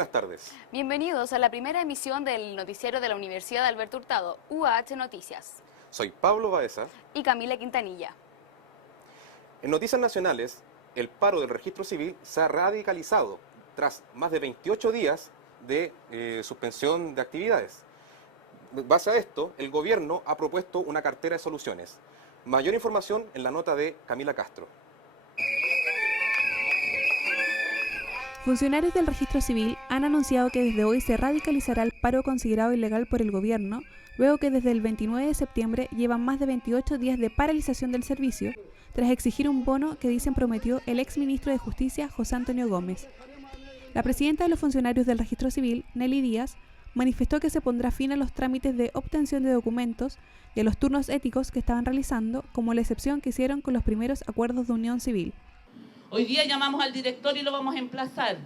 buenas tardes. Bienvenidos a la primera emisión del noticiero de la Universidad Alberto Hurtado, UH Noticias. Soy Pablo Baeza. Y Camila Quintanilla. En noticias nacionales, el paro del registro civil se ha radicalizado tras más de 28 días de suspensión de actividades. En base a esto, el gobierno ha propuesto una cartera de soluciones. Mayor información en la nota de Camila Castro. Funcionarios del registro civil han anunciado que desde hoy se radicalizará el paro considerado ilegal por el gobierno, luego que desde el 29 de septiembre llevan más de 28 días de paralización del servicio, tras exigir un bono que dicen prometió el exministro de Justicia, José Antonio Gómez. La presidenta de los funcionarios del registro civil, Nelly Díaz, manifestó que se pondrá fin a los trámites de obtención de documentos y a los turnos éticos que estaban realizando, como la excepción que hicieron con los primeros acuerdos de unión civil. Hoy día llamamos al director y lo vamos a emplazar.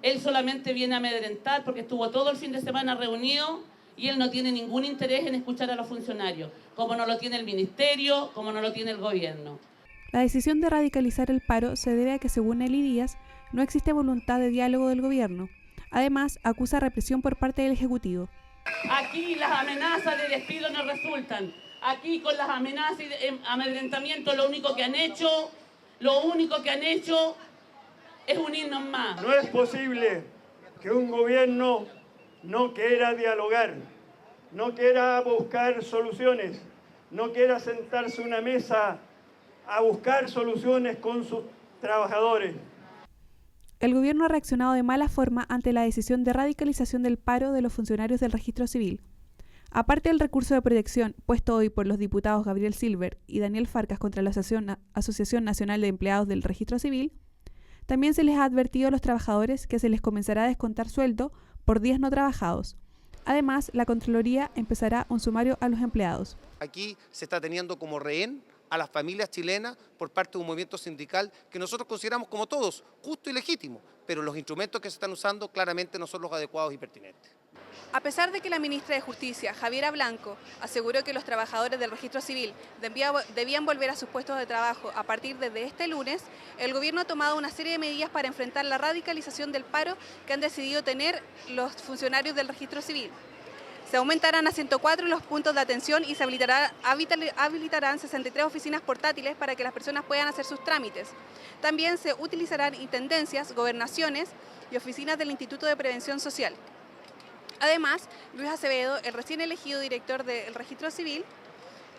Él solamente viene a amedrentar porque estuvo todo el fin de semana reunido y él no tiene ningún interés en escuchar a los funcionarios, como no lo tiene el ministerio, como no lo tiene el gobierno. La decisión de radicalizar el paro se debe a que, según Nelly Díaz, no existe voluntad de diálogo del gobierno. Además, acusa represión por parte del Ejecutivo. Aquí las amenazas de despido no resultan. Aquí con las amenazas y amedrentamiento lo único que han hecho es unirnos más. No es posible que un gobierno no quiera dialogar, no quiera buscar soluciones, no quiera sentarse a una mesa a buscar soluciones con sus trabajadores. El gobierno ha reaccionado de mala forma ante la decisión de radicalización del paro de los funcionarios del registro civil. Aparte del recurso de protección puesto hoy por los diputados Gabriel Silver y Daniel Farcas contra la Asociación Nacional de Empleados del Registro Civil, también se les ha advertido a los trabajadores que se les comenzará a descontar sueldo por días no trabajados. Además, la Contraloría empezará un sumario a los empleados. Aquí se está teniendo como rehén a las familias chilenas por parte de un movimiento sindical que nosotros consideramos como todos justo y legítimo, pero los instrumentos que se están usando claramente no son los adecuados y pertinentes. A pesar de que la ministra de Justicia, Javiera Blanco, aseguró que los trabajadores del registro civil debían volver a sus puestos de trabajo a partir de este lunes, el gobierno ha tomado una serie de medidas para enfrentar la radicalización del paro que han decidido tener los funcionarios del registro civil. Se aumentarán a 104 los puntos de atención y se habilitarán 63 oficinas portátiles para que las personas puedan hacer sus trámites. También se utilizarán intendencias, gobernaciones y oficinas del Instituto de Prevención Social. Además, Luis Acevedo, el recién elegido director del Registro Civil,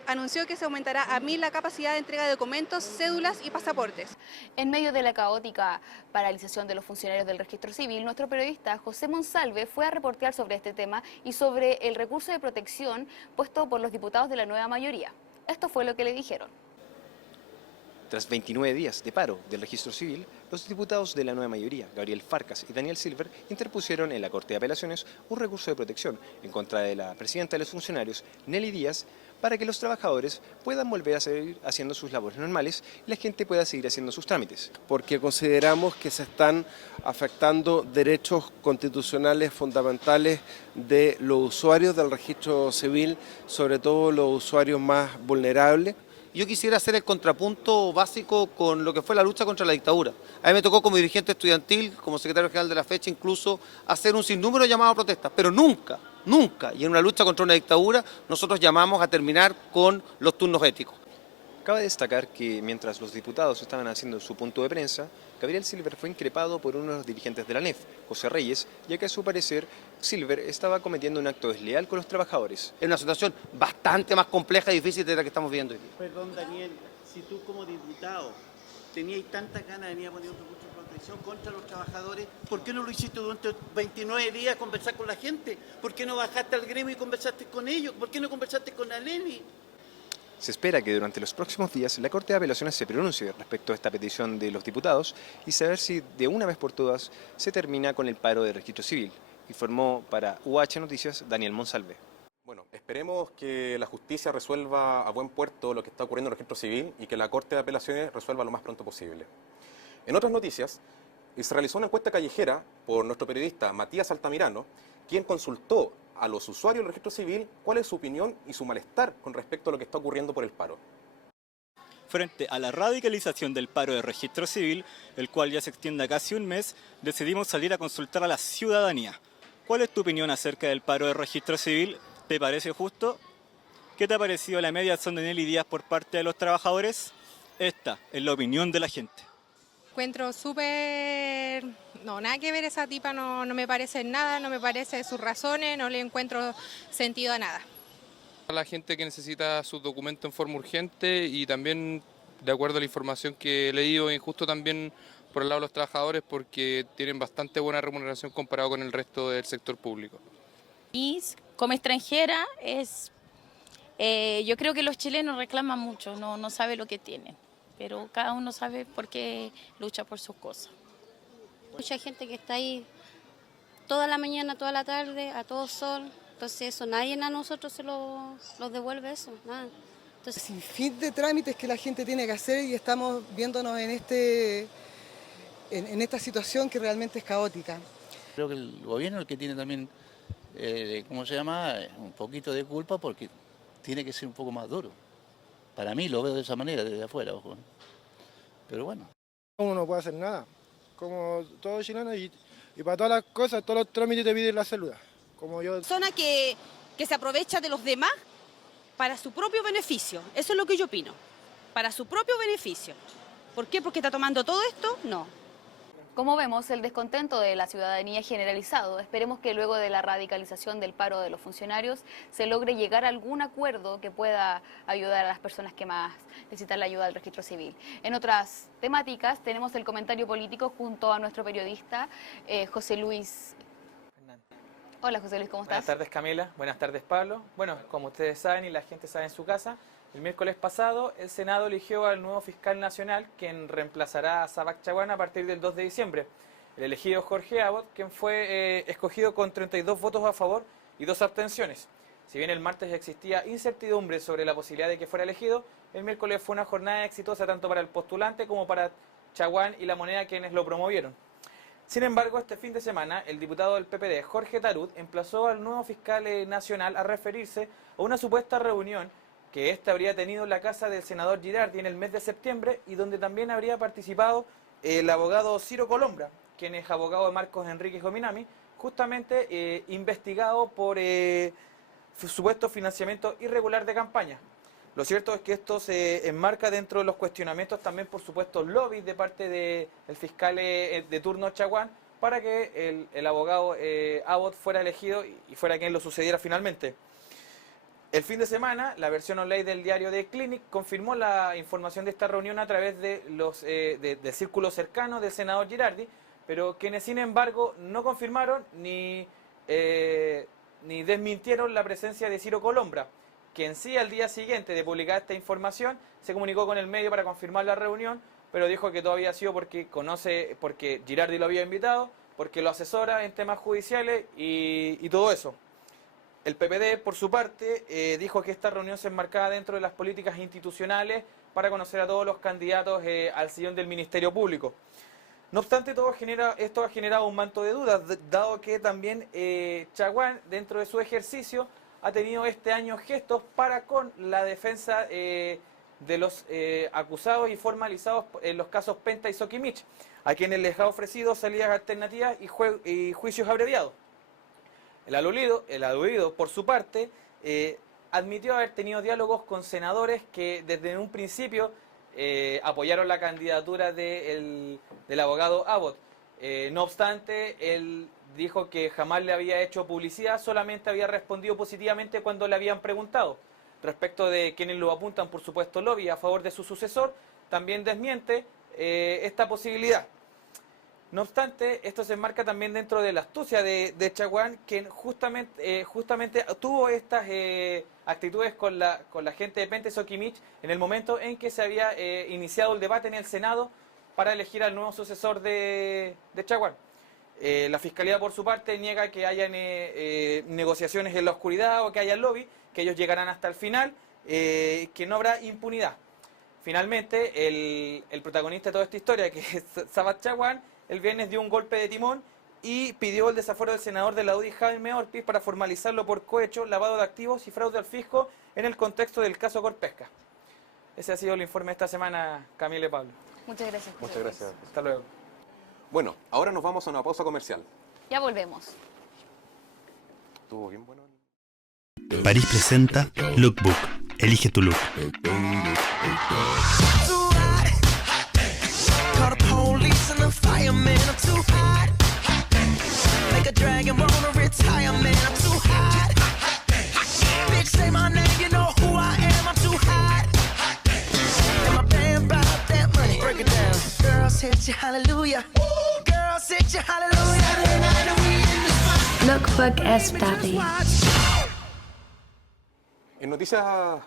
anunció que se aumentará a 1000 la capacidad de entrega de documentos, cédulas y pasaportes. En medio de la caótica paralización de los funcionarios del registro civil, nuestro periodista José Monsalve fue a reportear sobre este tema y sobre el recurso de protección puesto por los diputados de la nueva mayoría. Esto fue lo que le dijeron. Tras 29 días de paro del registro civil, los diputados de la nueva mayoría, Gabriel Farcas y Daniel Silver, interpusieron en la Corte de Apelaciones un recurso de protección en contra de la presidenta de los funcionarios, Nelly Díaz, para que los trabajadores puedan volver a seguir haciendo sus labores normales y la gente pueda seguir haciendo sus trámites. Porque consideramos que se están afectando derechos constitucionales fundamentales de los usuarios del registro civil, sobre todo los usuarios más vulnerables. Yo quisiera hacer el contrapunto básico con lo que fue la lucha contra la dictadura. A mí me tocó como dirigente estudiantil, como secretario general de la fecha, incluso hacer un sinnúmero de llamados a protestas, pero nunca, y en una lucha contra una dictadura, nosotros llamamos a terminar con los turnos éticos. Cabe destacar que mientras los diputados estaban haciendo su punto de prensa, Gabriel Silver fue increpado por uno de los dirigentes de la ANEF, José Reyes, ya que a su parecer Silver estaba cometiendo un acto desleal con los trabajadores. Es una situación bastante más compleja y difícil de la que estamos viendo hoy día. Perdón, Daniel, si tú como diputado tenías tantas ganas de venir a poner un recurso de protección contra los trabajadores, ¿por qué no lo hiciste durante 29 días a conversar con la gente? ¿Por qué no bajaste al gremio y conversaste con ellos? ¿Por qué no conversaste con la Nelly? Se espera que durante los próximos días la Corte de Apelaciones se pronuncie respecto a esta petición de los diputados y saber si de una vez por todas se termina con el paro de registro civil, informó para UH Noticias Daniel Monsalve. Bueno, esperemos que la justicia resuelva a buen puerto lo que está ocurriendo en el registro civil y que la Corte de Apelaciones resuelva lo más pronto posible. En otras noticias, se realizó una encuesta callejera por nuestro periodista Matías Altamirano, quien consultó a los usuarios del registro civil cuál es su opinión y su malestar con respecto a lo que está ocurriendo por el paro. frente a la radicalización del paro de registro civil, el cual ya se extiende a casi un mes, decidimos salir a consultar a la ciudadanía. ¿Cuál es tu opinión acerca del paro de registro civil? ¿Te parece justo? ¿Qué te ha parecido la mediación de Nelly Díaz por parte de los trabajadores? Esta es la opinión de la gente. Encuentro súper... No, nada que ver, esa tipa no me parece en nada, no me parece sus razones, no le encuentro sentido a nada. A la gente que necesita sus documentos en forma urgente y también, de acuerdo a la información que he leído, injusto también por el lado de los trabajadores porque tienen bastante buena remuneración comparado con el resto del sector público. Y como extranjera, yo creo que los chilenos reclaman mucho, no saben lo que tienen, pero cada uno sabe por qué lucha por sus cosas. Mucha gente que está ahí toda la mañana, toda la tarde, a todo sol, entonces eso, nadie a nosotros se los devuelve eso, nada. Entonces, sin fin de trámites que la gente tiene que hacer y estamos viéndonos en esta situación que realmente es caótica. Creo que el gobierno es el que tiene también, un poquito de culpa porque tiene que ser un poco más duro. Para mí lo veo de esa manera, desde afuera, ojo. Pero bueno. Uno no puede hacer nada, como todo chileno, y para todas las cosas, todos los trámites te piden la célula. Como yo. Persona que se aprovecha de los demás para su propio beneficio, eso es lo que yo opino, para su propio beneficio. ¿Por qué? ¿Porque está tomando todo esto? No. Como vemos, el descontento de la ciudadanía es generalizado. Esperemos que luego de la radicalización del paro de los funcionarios se logre llegar a algún acuerdo que pueda ayudar a las personas que más necesitan la ayuda del registro civil. En otras temáticas tenemos el comentario político junto a nuestro periodista José Luis. Hola José Luis, ¿cómo estás? Buenas tardes Camila, buenas tardes Pablo. Bueno, como ustedes saben y la gente sabe en su casa, el miércoles pasado el Senado eligió al nuevo fiscal nacional, quien reemplazará a Sabac Chaguán a partir del 2 de diciembre. El elegido Jorge Abbott, quien fue escogido con 32 votos a favor y 2 abstenciones. Si bien el martes existía incertidumbre sobre la posibilidad de que fuera elegido, el miércoles fue una jornada exitosa tanto para el postulante como para Chaguán y La Moneda, quienes lo promovieron. Sin embargo, este fin de semana, el diputado del PPD, Jorge Tarut, emplazó al nuevo fiscal nacional a referirse a una supuesta reunión que éste habría tenido en la casa del senador Girardi en el mes de septiembre y donde también habría participado el abogado Ciro Colombra, quien es abogado de Marcos Enríquez Gominami, justamente investigado por supuesto financiamiento irregular de campaña. Lo cierto es que esto se enmarca dentro de los cuestionamientos también, por supuesto, lobbies de parte del fiscal de turno Chaguán para que el abogado Abbott fuera elegido y fuera quien lo sucediera finalmente. El fin de semana, la versión online del diario The Clinic confirmó la información de esta reunión a través de del círculo cercano del senador Girardi, pero quienes sin embargo no confirmaron ni desmintieron la presencia de Ciro Colombra, quien sí al día siguiente de publicar esta información se comunicó con el medio para confirmar la reunión, pero dijo que todo había sido porque Girardi lo había invitado, porque lo asesora en temas judiciales y todo eso. El PPD, por su parte, dijo que esta reunión se enmarcaba dentro de las políticas institucionales para conocer a todos los candidatos al sillón del Ministerio Público. No obstante, esto ha generado un manto de dudas, dado que también Chaguán, dentro de su ejercicio, ha tenido este año gestos para con la defensa de los acusados y formalizados en los casos Penta y Soquimich, a quienes les ha ofrecido salidas alternativas y juicios abreviados. El aludido, por su parte, admitió haber tenido diálogos con senadores que desde un principio apoyaron la candidatura del abogado Abbott. No obstante, él dijo que jamás le había hecho publicidad, solamente había respondido positivamente cuando le habían preguntado. Respecto de quienes lo apuntan, por supuesto, lobby a favor de su sucesor, también desmiente esta posibilidad. No obstante, esto se enmarca también dentro de la astucia de Chaguán, quien justamente tuvo estas actitudes con la gente de Penta y Soquimich en el momento en que se había iniciado el debate en el Senado para elegir al nuevo sucesor de Chaguán. La Fiscalía, por su parte, niega que hayan negociaciones en la oscuridad o que haya lobby, que ellos llegarán hasta el final, que no habrá impunidad. Finalmente, el protagonista de toda esta historia, que es Sabac Chaguán, el viernes dio un golpe de timón y pidió el desafuero del senador de la UDI, Jaime Orpiz, para formalizarlo por cohecho, lavado de activos y fraude al fisco en el contexto del caso Corpesca. Ese ha sido el informe de esta semana, Camila y Pablo. Muchas gracias, José Muchas Luis. gracias. Hasta luego. Bueno, ahora nos vamos a una pausa comercial. Ya volvemos. Estuvo bien bueno. París presenta Lookbook. Elige tu look. Lookbook es Papi. En noticias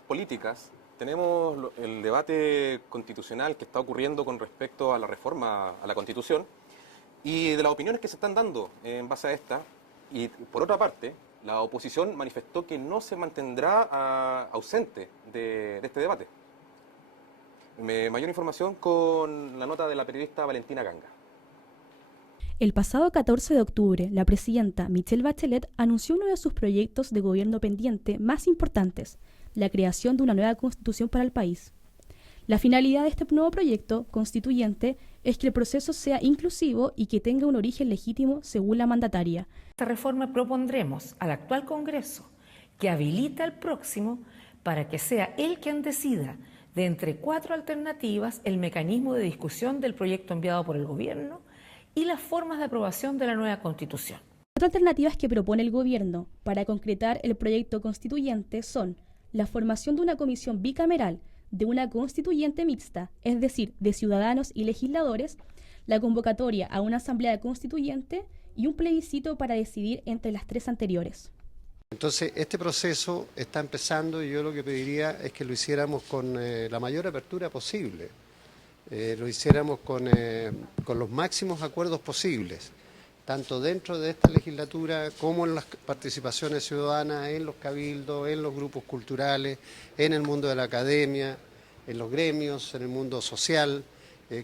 políticas tenemos el debate constitucional que está ocurriendo con respecto a la reforma a la Constitución y de las opiniones que se están dando en base a esta. Y por otra parte, la oposición manifestó que no se mantendrá ausente de este debate. Mayor información con la nota de la periodista Valentina Ganga. El pasado 14 de octubre, la presidenta Michelle Bachelet anunció uno de sus proyectos de gobierno pendiente más importantes, la creación de una nueva constitución para el país. La finalidad de este nuevo proyecto constituyente es que el proceso sea inclusivo y que tenga un origen legítimo según la mandataria. Esta reforma propondremos al actual Congreso que habilita al próximo para que sea él quien decida de entre 4 alternativas el mecanismo de discusión del proyecto enviado por el gobierno y las formas de aprobación de la nueva Constitución. Otras alternativas que propone el gobierno para concretar el proyecto constituyente son la formación de una comisión bicameral, de una constituyente mixta, es decir, de ciudadanos y legisladores, la convocatoria a una asamblea constituyente y un plebiscito para decidir entre las 3 anteriores. Entonces, este proceso está empezando y yo lo que pediría es que lo hiciéramos con la mayor apertura posible. Lo hiciéramos con los máximos acuerdos posibles, tanto dentro de esta legislatura como en las participaciones ciudadanas, en los cabildos, en los grupos culturales, en el mundo de la academia, en los gremios, en el mundo social.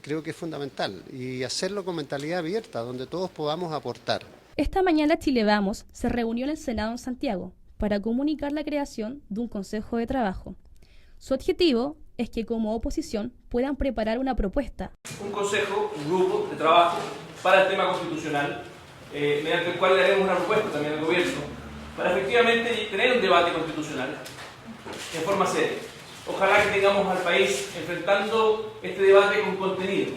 Creo que es fundamental y hacerlo con mentalidad abierta, donde todos podamos aportar. Esta mañana Chile Vamos se reunió en el Senado en Santiago para comunicar la creación de un Consejo de Trabajo. Su objetivo es que como oposición puedan preparar una propuesta. Un consejo, un grupo de trabajo para el tema constitucional, mediante el cual le haremos una propuesta también al gobierno, para efectivamente tener un debate constitucional en forma seria. Ojalá que tengamos al país enfrentando este debate con contenido,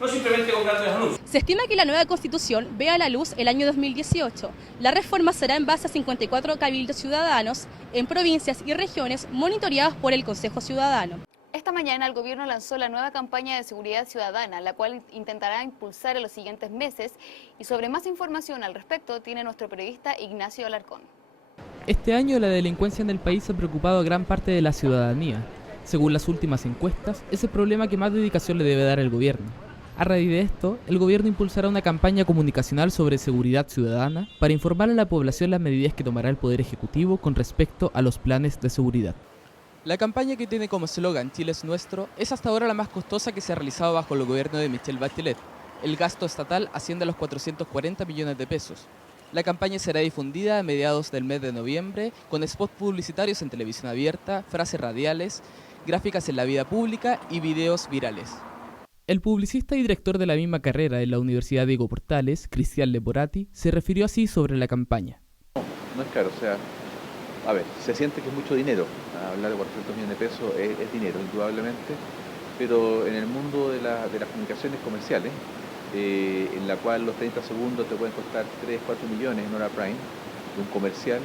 no simplemente con grandes anuncios. Se estima que la nueva Constitución vea la luz el año 2018. La reforma será en base a 54 cabildos ciudadanos en provincias y regiones monitoreados por el Consejo Ciudadano. Esta mañana el gobierno lanzó la nueva campaña de seguridad ciudadana, la cual intentará impulsar en los siguientes meses. Y sobre más información al respecto tiene nuestro periodista Ignacio Alarcón. Este año la delincuencia en el país ha preocupado a gran parte de la ciudadanía. Según las últimas encuestas, es el problema que más dedicación le debe dar el gobierno. A raíz de esto, el gobierno impulsará una campaña comunicacional sobre seguridad ciudadana para informar a la población las medidas que tomará el Poder Ejecutivo con respecto a los planes de seguridad. La campaña, que tiene como eslogan Chile es nuestro, es hasta ahora la más costosa que se ha realizado bajo el gobierno de Michelle Bachelet. El gasto estatal asciende a los 440 millones de pesos. La campaña será difundida a mediados del mes de noviembre con spots publicitarios en televisión abierta, frases radiales, gráficas en la vida pública y videos virales. El publicista y director de la misma carrera en la Universidad Diego Portales, Cristian Leporati, se refirió así sobre la campaña. No es caro, o sea, a ver, se siente que es mucho dinero. Hablar de 400 millones de pesos es dinero, indudablemente, pero en el mundo de las comunicaciones comerciales, en la cual los 30 segundos te pueden costar 3, 4 millones en hora prime, de un comercial,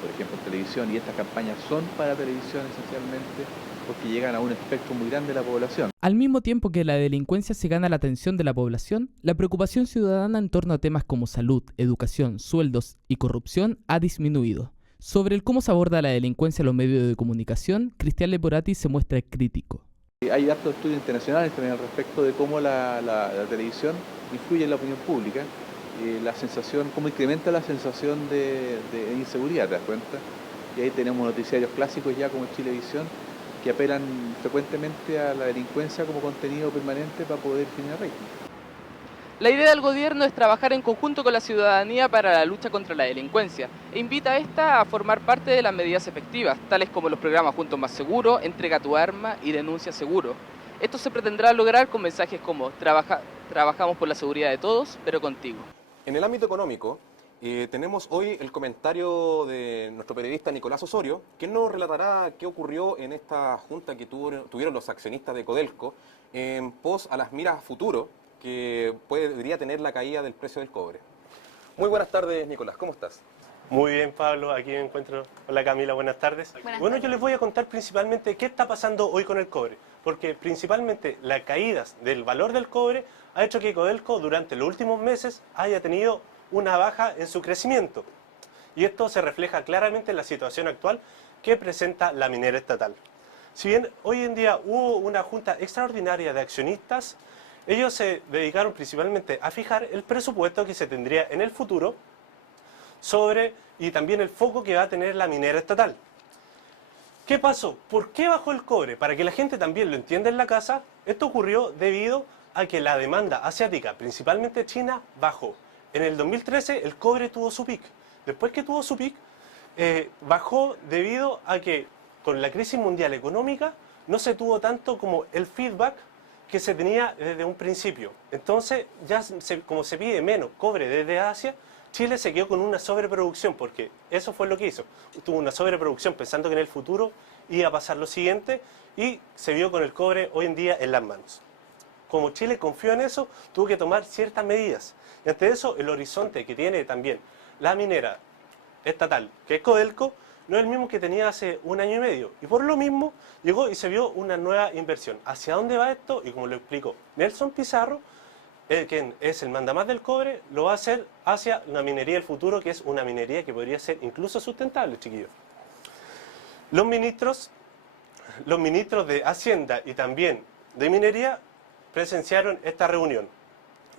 por ejemplo en televisión, y estas campañas son para televisión esencialmente, porque llegan a un espectro muy grande de la población. Al mismo tiempo que la delincuencia se gana la atención de la población, la preocupación ciudadana en torno a temas como salud, educación, sueldos y corrupción ha disminuido. Sobre el cómo se aborda la delincuencia en los medios de comunicación, Cristian Leporati se muestra crítico. Hay hartos estudios internacionales también al respecto de cómo la televisión influye en la opinión pública, la sensación, cómo incrementa la sensación de inseguridad, ¿te das cuenta? Y ahí tenemos noticiarios clásicos ya como Chilevisión, que apelan frecuentemente a la delincuencia como contenido permanente para poder generar rating. La idea del gobierno es trabajar en conjunto con la ciudadanía para la lucha contra la delincuencia e invita a esta a formar parte de las medidas efectivas, tales como los programas Juntos Más Seguro, Entrega tu Arma y Denuncia Seguro. Esto se pretenderá lograr con mensajes como trabajamos por la seguridad de todos, pero contigo. En el ámbito económico, tenemos hoy el comentario de nuestro periodista Nicolás Osorio, que nos relatará qué ocurrió en esta junta que tuvieron los accionistas de Codelco en pos a las miras a futuro que podría tener la caída del precio del cobre. Muy buenas tardes, Nicolás, ¿cómo estás? Muy bien, Pablo, aquí me encuentro. Hola Camila, buenas tardes. Bueno, yo les voy a contar principalmente qué está pasando hoy con el cobre, porque principalmente la caída del valor del cobre ha hecho que Codelco durante los últimos meses haya tenido una baja en su crecimiento. Y esto se refleja claramente en la situación actual que presenta la minera estatal. Si bien hoy en día hubo una junta extraordinaria de accionistas, ellos se dedicaron principalmente a fijar el presupuesto que se tendría en el futuro y también el foco que va a tener la minera estatal. ¿Qué pasó? ¿Por qué bajó el cobre? Para que la gente también lo entienda en la casa, esto ocurrió debido a que la demanda asiática, principalmente China, bajó. En el 2013 el cobre tuvo su pic. Después que tuvo su pic, bajó debido a que con la crisis mundial económica no se tuvo tanto como el feedback que se tenía desde un principio. Entonces, como se pide menos cobre desde Asia, Chile se quedó con una sobreproducción, porque eso fue lo que hizo. Tuvo una sobreproducción pensando que en el futuro iba a pasar lo siguiente y se vio con el cobre hoy en día en las manos. Como Chile confió en eso, tuvo que tomar ciertas medidas. Y ante eso, el horizonte que tiene también la minera estatal, que es Codelco, no es el mismo que tenía hace un año y medio. Y por lo mismo, llegó y se vio una nueva inversión. ¿Hacia dónde va esto? Y como lo explicó Nelson Pizarro, quien es el mandamás del cobre, lo va a hacer hacia una minería del futuro, que es una minería que podría ser incluso sustentable, chiquillos. Los ministros de Hacienda y también de Minería presenciaron esta reunión.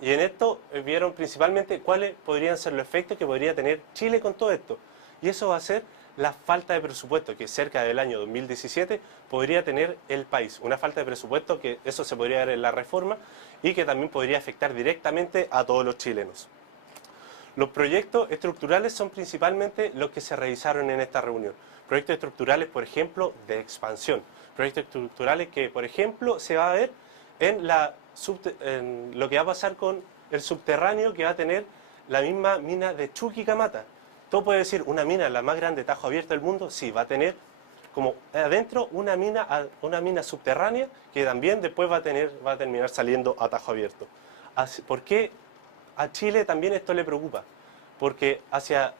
Y en esto vieron principalmente cuáles podrían ser los efectos que podría tener Chile con todo esto. Y eso va a ser la falta de presupuesto que cerca del año 2017 podría tener el país. Una falta de presupuesto que eso se podría ver en la reforma y que también podría afectar directamente a todos los chilenos. Los proyectos estructurales son principalmente los que se revisaron en esta reunión. Proyectos estructurales, por ejemplo, de expansión. Proyectos estructurales que, por ejemplo, se va a ver en lo que va a pasar con el subterráneo que va a tener la misma mina de Chuquicamata. Todo puede decir, una mina la más grande tajo abierto del mundo, sí, va a tener como adentro una mina subterránea que también después va a terminar saliendo a tajo abierto. ¿Por qué a Chile también esto le preocupa? Porque hacia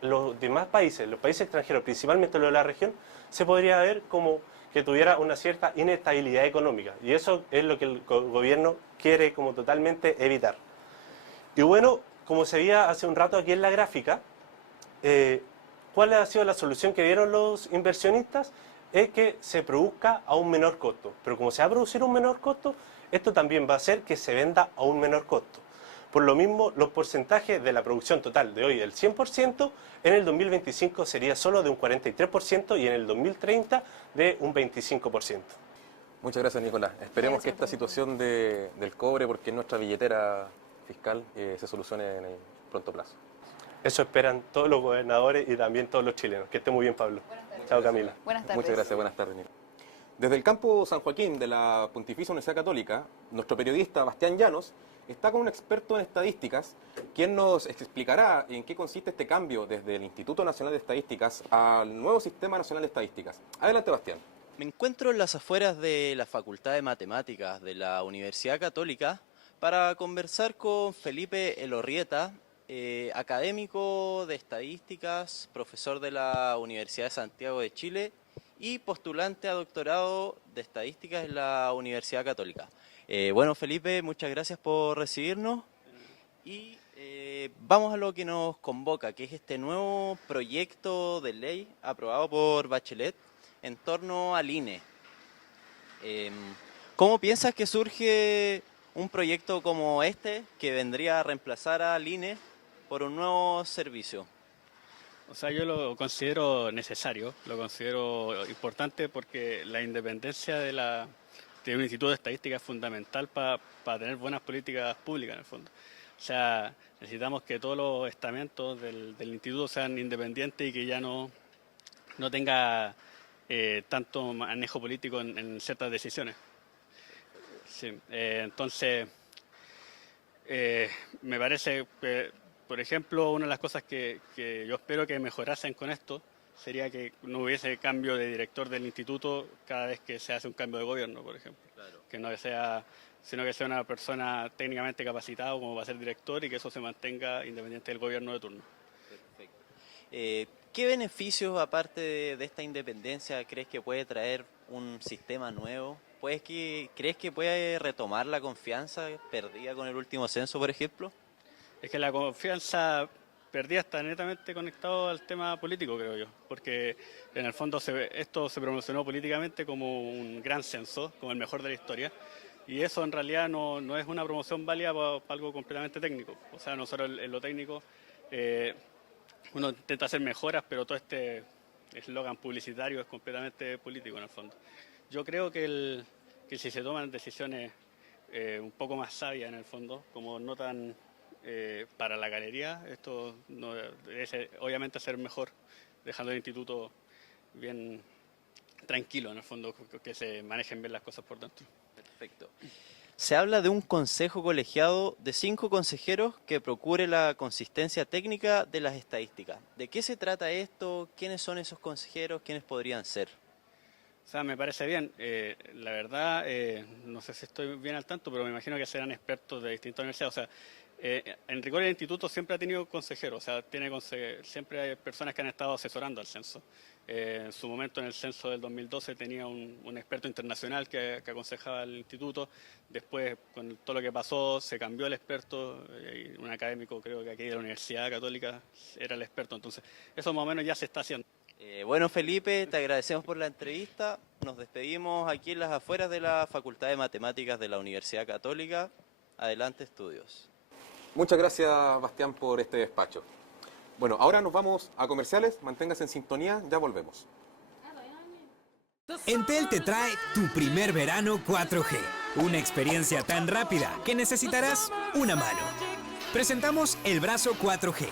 los demás países, los países extranjeros, principalmente los de la región, se podría ver como que tuviera una cierta inestabilidad económica. Y eso es lo que el gobierno quiere como totalmente evitar. Y bueno, como se veía hace un rato aquí en la gráfica, ¿cuál ha sido la solución que dieron los inversionistas? Es que se produzca a un menor costo. Pero como se va a producir a un menor costo, esto también va a hacer que se venda a un menor costo. Por lo mismo, los porcentajes de la producción total de hoy, el 100%, en el 2025 sería solo de un 43% y en el 2030 de un 25%. Muchas gracias, Nicolás. Esperemos que esta situación del cobre, porque es nuestra billetera fiscal, se solucione en el pronto plazo. Eso esperan todos los gobernadores y también todos los chilenos. Que esté muy bien, Pablo. Chao, Camila. Buenas tardes. Muchas gracias, buenas tardes, Nicolás. Desde el campo San Joaquín de la Pontificia Universidad Católica, nuestro periodista Bastián Llanos está con un experto en estadísticas, quien nos explicará en qué consiste este cambio desde el Instituto Nacional de Estadísticas al nuevo Sistema Nacional de Estadísticas. Adelante, Bastián. Me encuentro en las afueras de la Facultad de Matemáticas de la Universidad Católica para conversar con Felipe Elorrieta, académico de estadísticas, profesor de la Universidad de Santiago de Chile y postulante a doctorado de estadísticas en la Universidad Católica. Bueno, Felipe, muchas gracias por recibirnos y vamos a lo que nos convoca, que es este nuevo proyecto de ley aprobado por Bachelet en torno al INE. ¿Cómo piensas que surge un proyecto como este que vendría a reemplazar al INE por un nuevo servicio? O sea, yo lo considero necesario, lo considero importante porque la independencia de un instituto de estadística es fundamental para tener buenas políticas públicas en el fondo. O sea, necesitamos que todos los estamentos del instituto sean independientes y que ya no tenga tanto manejo político en ciertas decisiones. Sí, entonces, me parece que, por ejemplo, una de las cosas que yo espero que mejorasen con esto sería que no hubiese cambio de director del instituto cada vez que se hace un cambio de gobierno, por ejemplo. Claro. Que no sea, sino que sea una persona técnicamente capacitada como va a ser director y que eso se mantenga independiente del gobierno de turno. Perfecto. ¿Qué beneficios, aparte de esta independencia, crees que puede traer un sistema nuevo? ¿Crees que puede retomar la confianza perdida con el último censo, por ejemplo? Es que la confianza perdida está netamente conectado al tema político, creo yo, porque en el fondo esto se promocionó políticamente como un gran censo, como el mejor de la historia, y eso en realidad no es una promoción válida para algo completamente técnico. O sea, nosotros en lo técnico uno intenta hacer mejoras, pero todo este eslogan publicitario es completamente político en el fondo. Yo creo que si se toman decisiones un poco más sabias en el fondo, como no tan para la galería, esto no debe obviamente ser mejor, dejando el instituto bien tranquilo en el fondo, que se manejen bien las cosas por dentro. Perfecto. Se habla de un consejo colegiado de 5 consejeros que procure la consistencia técnica de las estadísticas. ¿De qué se trata esto? ¿Quiénes son esos consejeros? ¿Quiénes podrían ser? O sea, me parece bien. La verdad, no sé si estoy bien al tanto, pero me imagino que serán expertos de distintas universidades. O sea, en rigor el instituto siempre ha tenido consejeros, o sea, siempre hay personas que han estado asesorando al censo. En su momento, en el censo del 2012, tenía un experto internacional que aconsejaba al instituto. Después, con todo lo que pasó, se cambió el experto. Un académico, creo que aquí de la Universidad Católica, era el experto. Entonces, eso más o menos ya se está haciendo. Bueno, Felipe, te agradecemos por la entrevista. Nos despedimos aquí en las afueras de la Facultad de Matemáticas de la Universidad Católica. Adelante, estudios. Muchas gracias, Bastián, por este despacho. Bueno, ahora nos vamos a comerciales. Manténgase en sintonía, ya volvemos. Entel te trae tu primer verano 4G. Una experiencia tan rápida que necesitarás una mano. Presentamos el brazo 4G.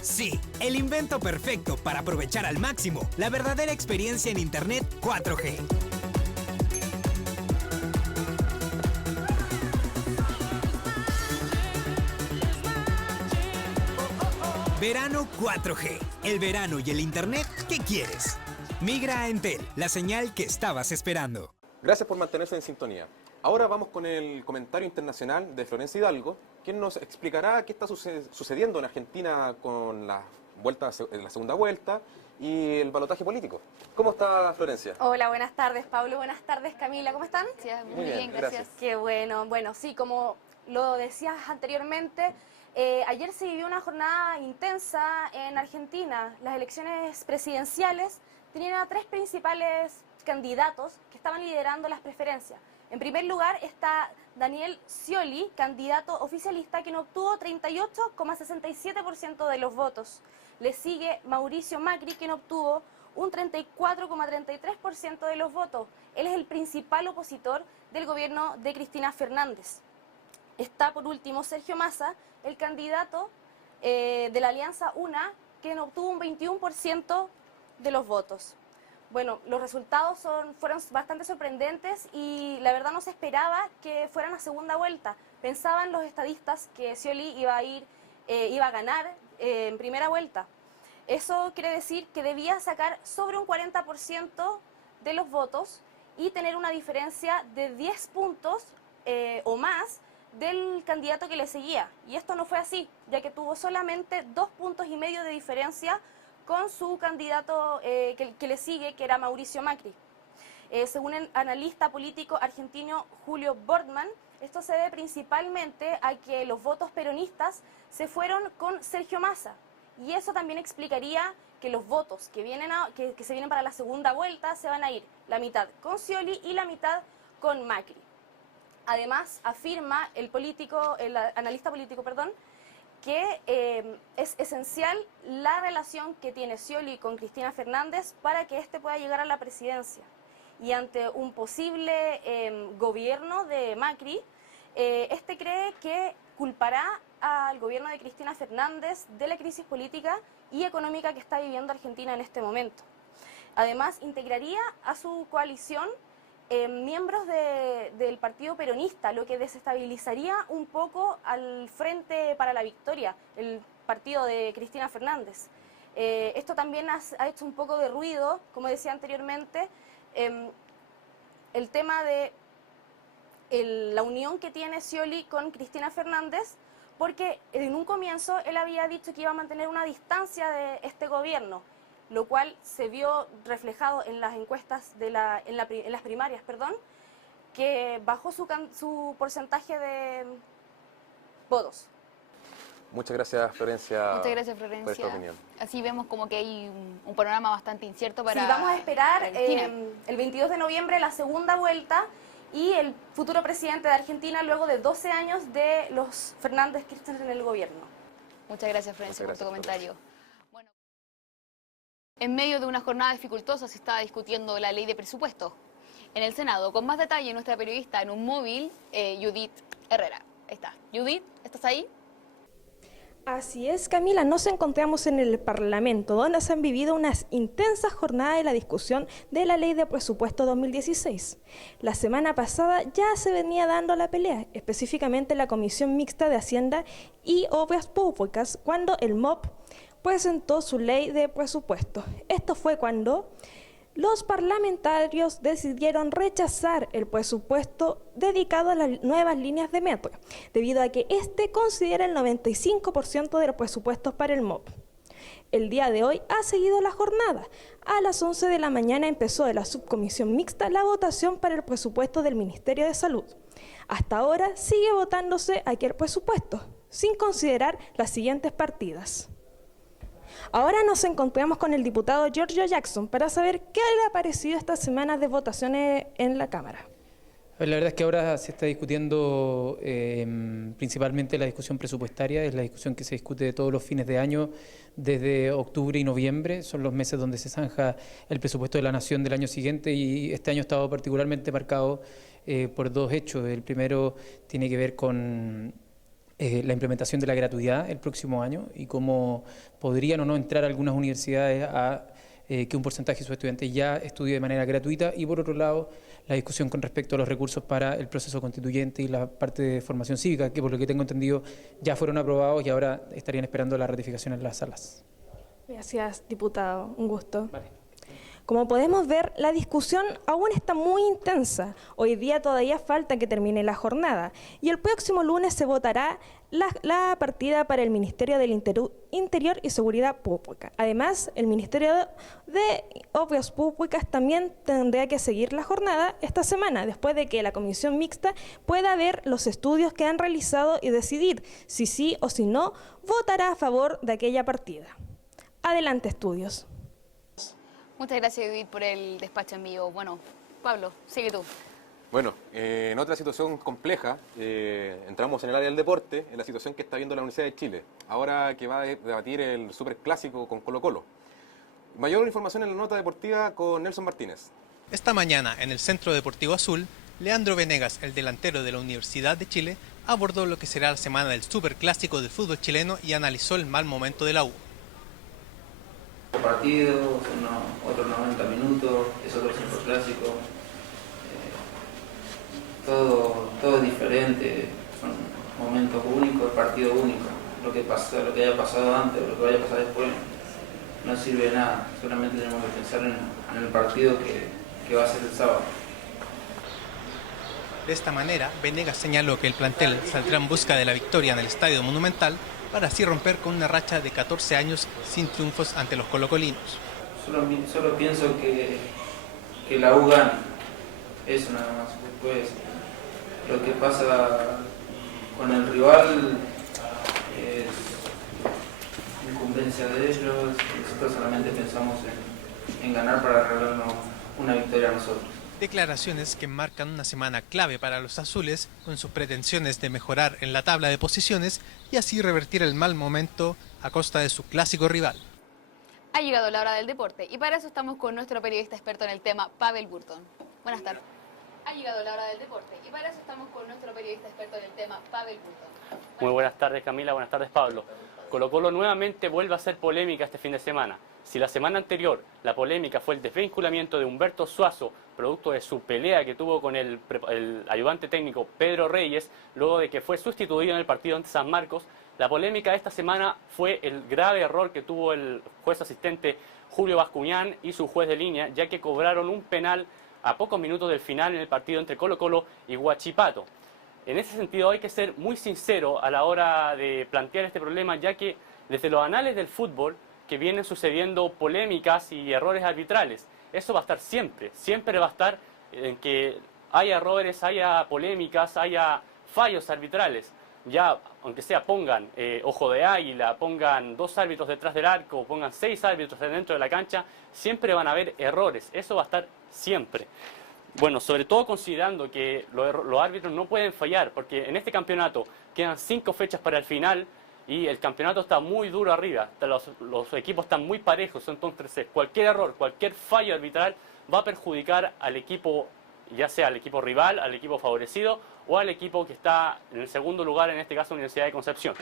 Sí, el invento perfecto para aprovechar al máximo la verdadera experiencia en Internet 4G. Verano 4G. El verano y el Internet que quieres. Migra a Entel, la señal que estabas esperando. Gracias por mantenerse en sintonía. Ahora vamos con el comentario internacional de Florencia Hidalgo, quien nos explicará qué está sucediendo en Argentina con la segunda vuelta y el balotaje político. ¿Cómo está, Florencia? Hola, buenas tardes, Pablo. Buenas tardes, Camila. ¿Cómo están? Muy bien, gracias. Qué bueno. Bueno, sí, como lo decías anteriormente, ayer se vivió una jornada intensa en Argentina. Las elecciones presidenciales tenían a 3 principales candidatos que estaban liderando las preferencias. En primer lugar está Daniel Scioli, candidato oficialista, quien obtuvo 38,67% de los votos. Le sigue Mauricio Macri, quien obtuvo un 34,33% de los votos. Él es el principal opositor del gobierno de Cristina Fernández. Está por último Sergio Massa, el candidato de la Alianza UNA, quien obtuvo un 21% de los votos. Bueno, los resultados fueron bastante sorprendentes y la verdad no se esperaba que fueran a segunda vuelta. Pensaban los estadistas que Scioli iba a ganar en primera vuelta. Eso quiere decir que debía sacar sobre un 40% de los votos y tener una diferencia de 10 puntos o más del candidato que le seguía. Y esto no fue así, ya que tuvo solamente 2,5 puntos de diferencia con su candidato que le sigue, que era Mauricio Macri. Según el analista político argentino Julio Bortman, esto se debe principalmente a que los votos peronistas se fueron con Sergio Massa. Y eso también explicaría que los votos que se vienen para la segunda vuelta se van a ir la mitad con Scioli y la mitad con Macri. Además, afirma el analista político, que es esencial la relación que tiene Scioli con Cristina Fernández para que éste pueda llegar a la presidencia. Y ante un posible gobierno de Macri, este cree que culpará al gobierno de Cristina Fernández de la crisis política y económica que está viviendo Argentina en este momento. Además, integraría a su coalición miembros del Partido Peronista, lo que desestabilizaría un poco al Frente para la Victoria, el partido de Cristina Fernández. Esto también ha hecho un poco de ruido, como decía anteriormente, el tema de la unión que tiene Scioli con Cristina Fernández, porque en un comienzo él había dicho que iba a mantener una distancia de este gobierno, lo cual se vio reflejado en las encuestas, en las primarias, que bajó su porcentaje de votos. Muchas gracias, Florencia. Muchas gracias, Florencia. Por esta opinión. Así vemos como que hay un panorama bastante incierto para... Sí, vamos a esperar el 22 de noviembre la segunda vuelta y el futuro presidente de Argentina luego de 12 años de los Fernández Kirchner en el gobierno. Muchas gracias, Florencia, por tu comentario. Bueno, en medio de una jornada dificultosa se estaba discutiendo la ley de presupuesto en el Senado. Con más detalle, nuestra periodista en un móvil, Judith Herrera. Ahí está. Judith, ¿estás ahí? Así es, Camila, nos encontramos en el Parlamento, donde se han vivido unas intensas jornadas de la discusión de la Ley de Presupuesto 2016. La semana pasada ya se venía dando la pelea, específicamente la Comisión Mixta de Hacienda y Obras Públicas, cuando el MOP presentó su Ley de Presupuesto. Esto fue cuando los parlamentarios decidieron rechazar el presupuesto dedicado a las nuevas líneas de metro, debido a que este considera el 95% de los presupuestos para el MOP. El día de hoy ha seguido la jornada. A las 11 de la mañana empezó de la subcomisión mixta la votación para el presupuesto del Ministerio de Salud. Hasta ahora sigue votándose aquel presupuesto, sin considerar las siguientes partidas. Ahora nos encontramos con el diputado Giorgio Jackson para saber qué le ha parecido estas semanas de votaciones en la Cámara. La verdad es que ahora se está discutiendo principalmente la discusión presupuestaria, es la discusión que se discute todos los fines de año, desde octubre y noviembre, son los meses donde se zanja el presupuesto de la Nación del año siguiente, y este año ha estado particularmente marcado por dos hechos. El primero tiene que ver con la implementación de la gratuidad el próximo año y cómo podrían o no entrar algunas universidades a que un porcentaje de sus estudiantes ya estudie de manera gratuita, y por otro lado la discusión con respecto a los recursos para el proceso constituyente y la parte de formación cívica, que por lo que tengo entendido ya fueron aprobados y ahora estarían esperando la ratificación en las salas. Gracias, diputado. Un gusto. Vale. Como podemos ver, la discusión aún está muy intensa. Hoy día todavía falta que termine la jornada y el próximo lunes se votará la partida para el Ministerio del Interior y Seguridad Pública. Además, el Ministerio de Obras Públicas también tendrá que seguir la jornada esta semana, después de que la Comisión Mixta pueda ver los estudios que han realizado y decidir si sí o si no votará a favor de aquella partida. Adelante, estudios. Muchas gracias, Edith, por el despacho en vivo. Bueno, Pablo, sigue tú. Bueno, en otra situación compleja, entramos en el área del deporte, en la situación que está viendo la Universidad de Chile, ahora que va a debatir el superclásico con Colo-Colo. Mayor información en la nota deportiva con Nelson Martínez. Esta mañana, en el Centro Deportivo Azul, Leandro Venegas, el delantero de la Universidad de Chile, abordó lo que será la semana del superclásico del fútbol chileno y analizó el mal momento de la U. Partido, otros 90 minutos, es otro superclásico, todo es diferente, son momentos únicos, partido único. Lo que haya pasado antes o lo que vaya a pasar después no sirve de nada, solamente tenemos que pensar en el partido que va a ser el sábado. De esta manera, Venegas señaló que el plantel saldrá en busca de la victoria en el Estadio Monumental para así romper con una racha de 14 años sin triunfos ante los colocolinos. Solo pienso que la U gana, eso nada más. Después, lo que pasa con el rival es incumbencia de ellos, nosotros solamente pensamos en ganar para regalarnos una victoria a nosotros. Declaraciones que marcan una semana clave para los azules, con sus pretensiones de mejorar en la tabla de posiciones y así revertir el mal momento a costa de su clásico rival. Ha llegado la hora del deporte y para eso estamos con nuestro periodista experto en el tema, Pavel Burton. Buenas tardes. Ha llegado la hora del deporte y para eso estamos con nuestro periodista experto en el tema, Pavel Burton. Muy buenas tardes, Camila. Buenas tardes, Pablo. Colo-Colo nuevamente vuelve a ser polémica este fin de semana. Si la semana anterior la polémica fue el desvinculamiento de Humberto Suazo, producto de su pelea que tuvo con el ayudante técnico Pedro Reyes, luego de que fue sustituido en el partido ante San Marcos, la polémica de esta semana fue el grave error que tuvo el juez asistente Julio Bascuñán y su juez de línea, ya que cobraron un penal a pocos minutos del final en el partido entre Colo-Colo y Huachipato. En ese sentido hay que ser muy sincero a la hora de plantear este problema, ya que desde los anales del fútbol que vienen sucediendo polémicas y errores arbitrales. Eso va a estar siempre, siempre va a estar en que haya errores, haya polémicas, haya fallos arbitrales. Ya, aunque sea pongan ojo de águila, pongan 2 árbitros detrás del arco, pongan 6 árbitros dentro de la cancha, siempre van a haber errores, eso va a estar siempre. Bueno, sobre todo considerando que los árbitros no pueden fallar, porque en este campeonato quedan 5 fechas para el final y el campeonato está muy duro arriba, los equipos están muy parejos, entonces cualquier error, cualquier fallo arbitral va a perjudicar al equipo, ya sea al equipo rival, al equipo favorecido o al equipo que está en el segundo lugar, en este caso Universidad de Concepción.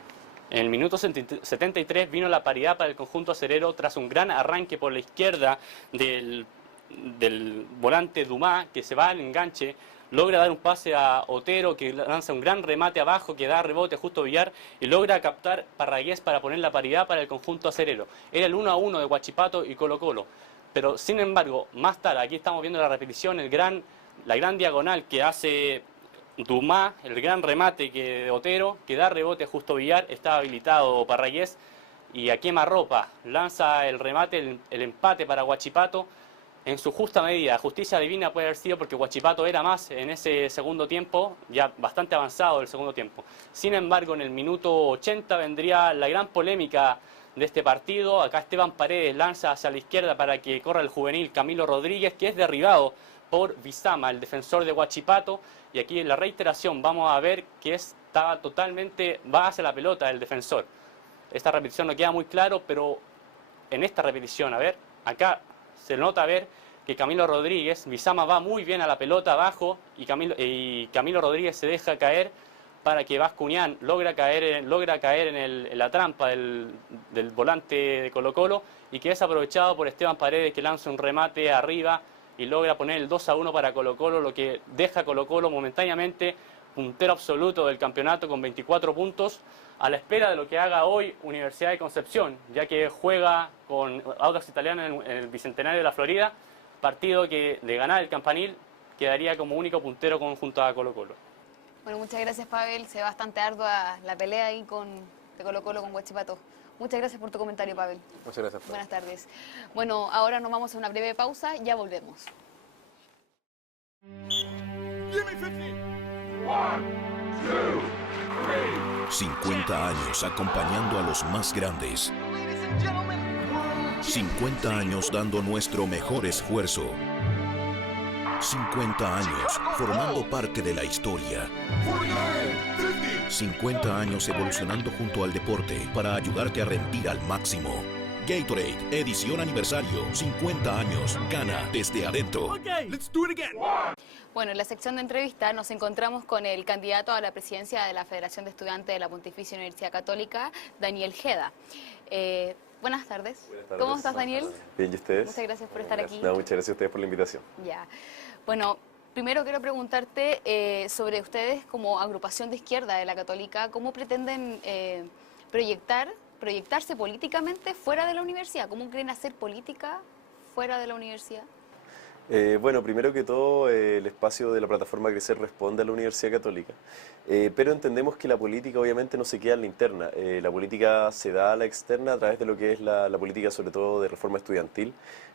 En el minuto 73 vino la paridad para el conjunto acerero tras un gran arranque por la izquierda del volante Dumas, que se va al enganche, logra dar un pase a Otero, que lanza un gran remate abajo, que da rebote a Justo Villar, y logra captar Parragués para poner la paridad para el conjunto acerero. Era el 1-1 de Huachipato y Colo-Colo. Pero, sin embargo, más tarde, aquí estamos viendo la repetición, la gran diagonal que hace Dumas, el gran remate de Otero, que da rebote a Justo Villar, está habilitado Parragués, y a quemarropa lanza el remate, el empate para Huachipato, en su justa medida. Justicia divina puede haber sido porque Huachipato era más en ese segundo tiempo, ya bastante avanzado el segundo tiempo. Sin embargo, en el minuto 80 vendría la gran polémica de este partido. Acá Esteban Paredes lanza hacia la izquierda para que corra el juvenil Camilo Rodríguez, que es derribado por Bizama, el defensor de Huachipato. Y aquí en la reiteración vamos a ver que va hacia la pelota el defensor. Esta repetición no queda muy claro, pero en esta repetición, a ver, acá se nota que Camilo Rodríguez, Bizama va muy bien a la pelota abajo y Camilo Rodríguez se deja caer para que Bascuñán logra caer en la trampa del volante de Colo-Colo y que es aprovechado por Esteban Paredes, que lanza un remate arriba y logra poner el 2-1 para Colo-Colo, lo que deja a Colo-Colo momentáneamente puntero absoluto del campeonato con 24 puntos, a la espera de lo que haga hoy Universidad de Concepción, ya que juega con Audax Italiano en el Bicentenario de la Florida, partido que de ganar el Campanil quedaría como único puntero junto a Colo-Colo. Bueno, muchas gracias, Pavel. Se ve bastante ardua la pelea ahí de Colo-Colo con Huachipato. Muchas gracias por tu comentario, Pavel. Muchas gracias, Pavel. Buenas tardes. Bueno, ahora nos vamos a una breve pausa, ya volvemos. 50 años acompañando a los más grandes. 50 años dando nuestro mejor esfuerzo. 50 años formando parte de la historia. 50 años evolucionando junto al deporte para ayudarte a rendir al máximo. Gatorade, edición aniversario, 50 años, gana desde adentro. Bueno, en la sección de entrevista nos encontramos con el candidato a la presidencia de la Federación de Estudiantes de la Pontificia Universidad Católica, Daniel Jeda. Buenas tardes. Buenas tardes. ¿Cómo estás, Daniel? Bien, ¿y ustedes? Muchas gracias por estar aquí. No, muchas gracias a ustedes por la invitación. Ya. Bueno, primero quiero preguntarte sobre ustedes como agrupación de izquierda de la Católica, ¿cómo pretenden proyectarse políticamente fuera de la universidad? ¿Cómo creen hacer política fuera de la universidad? Bueno, primero que todo, el espacio de la plataforma Crecer responde a la Universidad Católica, pero entendemos que la política obviamente no se queda en la interna, la política se da a la externa a través de lo que es la política sobre todo de reforma estudiantil,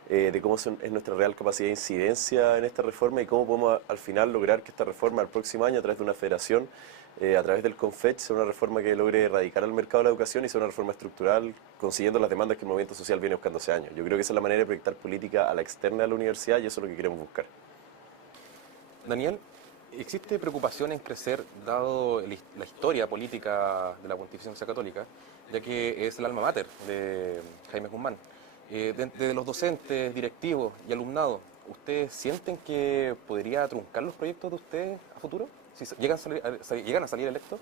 de cómo es nuestra real capacidad de incidencia en esta reforma y cómo podemos al final lograr que esta reforma el próximo año a través de una federación, a través del CONFECH, sea una reforma que logre erradicar al mercado de la educación y sea una reforma estructural consiguiendo las demandas que el movimiento social viene buscando hace años. Yo creo que esa es la manera de proyectar política a la externa de la universidad y eso es lo que queremos buscar. Daniel, ¿existe preocupación en crecer dado la historia política de la Pontificia Universidad Católica, ya que es el alma mater de Jaime Guzmán? De los docentes, directivos y alumnados, ¿ustedes sienten que podría truncar los proyectos de ustedes a futuro? Si llegan a salir electos.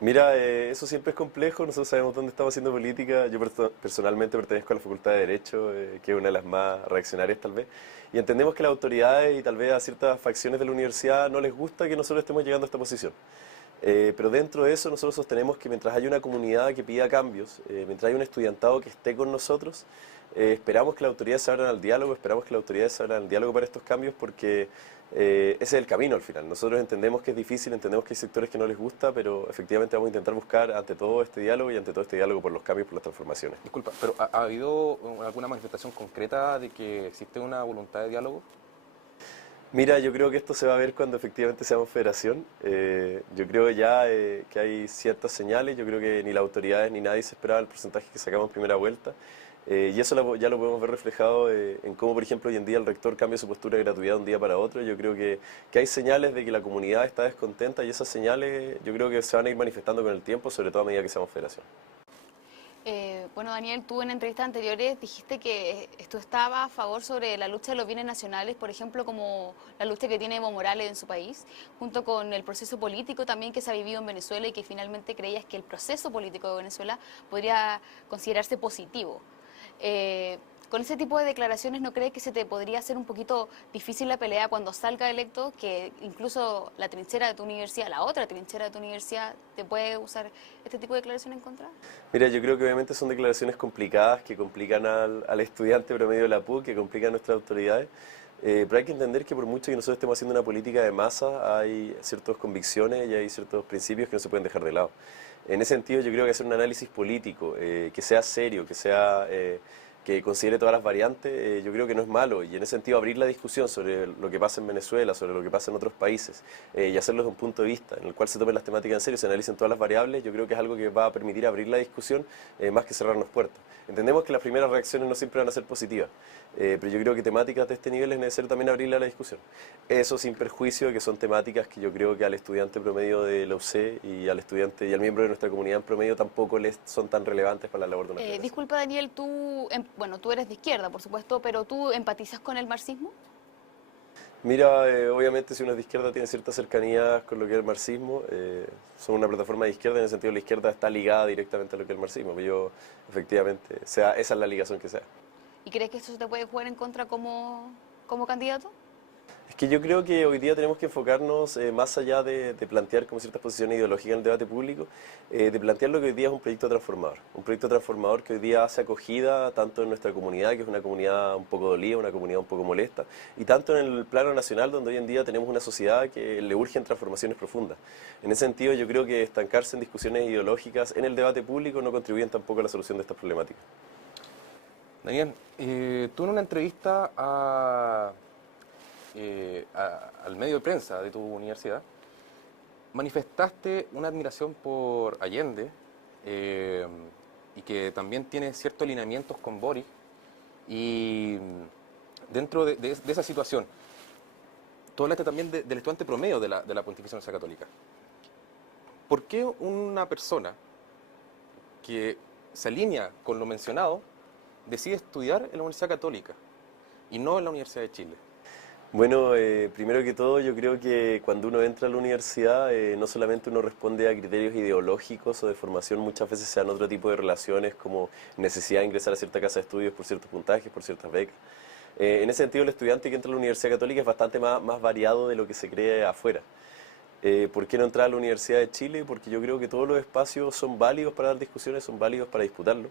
Mira, eso siempre es complejo, nosotros sabemos dónde estamos haciendo política, yo personalmente pertenezco a la Facultad de Derecho, que es una de las más reaccionarias tal vez, y entendemos que las autoridades y tal vez a ciertas facciones de la universidad no les gusta que nosotros estemos llegando a esta posición. Pero dentro de eso nosotros sostenemos que mientras haya una comunidad que pida cambios, mientras haya un estudiantado que esté con nosotros, esperamos que las autoridades se abran al diálogo, esperamos que las autoridades se abran al diálogo para estos cambios porque ese es el camino al final. Nosotros entendemos que es difícil, entendemos que hay sectores que no les gusta, pero efectivamente vamos a intentar buscar ante todo este diálogo y ante todo este diálogo por los cambios, por las transformaciones. Disculpa, pero ¿ha habido alguna manifestación concreta de que existe una voluntad de diálogo? Mira, yo creo que esto se va a ver cuando efectivamente seamos federación. Yo creo ya que hay ciertas señales, yo creo que ni las autoridades ni nadie se esperaba el porcentaje que sacamos en primera vuelta. Y eso ya lo podemos ver reflejado en cómo, por ejemplo, hoy en día el rector cambia su postura de gratuidad de un día para otro. Yo creo que hay señales de que la comunidad está descontenta y esas señales yo creo que se van a ir manifestando con el tiempo, sobre todo a medida que seamos federación. Bueno, Daniel, tú en entrevistas anteriores dijiste que tú estabas a favor sobre la lucha de los bienes nacionales, por ejemplo, como la lucha que tiene Evo Morales en su país, junto con el proceso político también que se ha vivido en Venezuela y que finalmente creías que el proceso político de Venezuela podría considerarse positivo. Con ese tipo de declaraciones, ¿no crees que se te podría hacer un poquito difícil la pelea cuando salga electo, que incluso la trinchera de tu universidad, la otra trinchera de tu universidad, te puede usar este tipo de declaraciones en contra? Mira, yo creo que obviamente son declaraciones complicadas que complican al estudiante promedio de la PUC, que complican a nuestras autoridades. Pero hay que entender que por mucho que nosotros estemos haciendo una política de masa, hay ciertas convicciones y hay ciertos principios que no se pueden dejar de lado. En ese sentido, yo creo que hacer un análisis político que sea serio, que considere todas las variantes, yo creo que no es malo. Y en ese sentido, abrir la discusión sobre lo que pasa en Venezuela, sobre lo que pasa en otros países, y hacerlo desde un punto de vista en el cual se tomen las temáticas en serio, se analicen todas las variables, yo creo que es algo que va a permitir abrir la discusión más que cerrarnos puertas. Entendemos que las primeras reacciones no siempre van a ser positivas, pero yo creo que temáticas de este nivel es necesario también abrirle a la discusión. Eso sin perjuicio de que son temáticas que yo creo que al estudiante promedio de la UC y al estudiante y al miembro de nuestra comunidad en promedio tampoco les son tan relevantes para la labor de una generación. Disculpa, Daniel, tú eres de izquierda, por supuesto, pero ¿tú empatizas con el marxismo? Mira, obviamente si uno es de izquierda tiene cierta cercanía con lo que es el marxismo. Somos una plataforma de izquierda, en el sentido de la izquierda está ligada directamente a lo que es el marxismo. Pero yo, efectivamente, esa es la ligación que sea. ¿Y crees que esto se te puede jugar en contra como candidato? Es que yo creo que hoy día tenemos que enfocarnos más allá de plantear como ciertas posiciones ideológicas en el debate público, de plantear lo que hoy día es un proyecto transformador que hoy día hace acogida tanto en nuestra comunidad, que es una comunidad un poco dolida, una comunidad un poco molesta, y tanto en el plano nacional, donde hoy en día tenemos una sociedad que le urgen transformaciones profundas. En ese sentido, yo creo que estancarse en discusiones ideológicas en el debate público no contribuyen tampoco a la solución de estas problemáticas. Daniel, tú en una entrevista al medio de prensa de tu universidad, manifestaste una admiración por Allende y que también tiene ciertos alineamientos con Boric. Y dentro de esa situación, tú hablaste también del estudiante promedio de la Pontificia Universidad Católica. ¿Por qué una persona que se alinea con lo mencionado decide estudiar en la Universidad Católica y no en la Universidad de Chile? Bueno, primero que todo yo creo que cuando uno entra a la universidad no solamente uno responde a criterios ideológicos o de formación, muchas veces se dan otro tipo de relaciones como necesidad de ingresar a cierta casa de estudios por ciertos puntajes, por ciertas becas. En ese sentido el estudiante que entra a la Universidad Católica es bastante más variado de lo que se cree afuera. ¿Por qué no entrar a la Universidad de Chile? Porque yo creo que todos los espacios son válidos para dar discusiones, son válidos para disputarlo.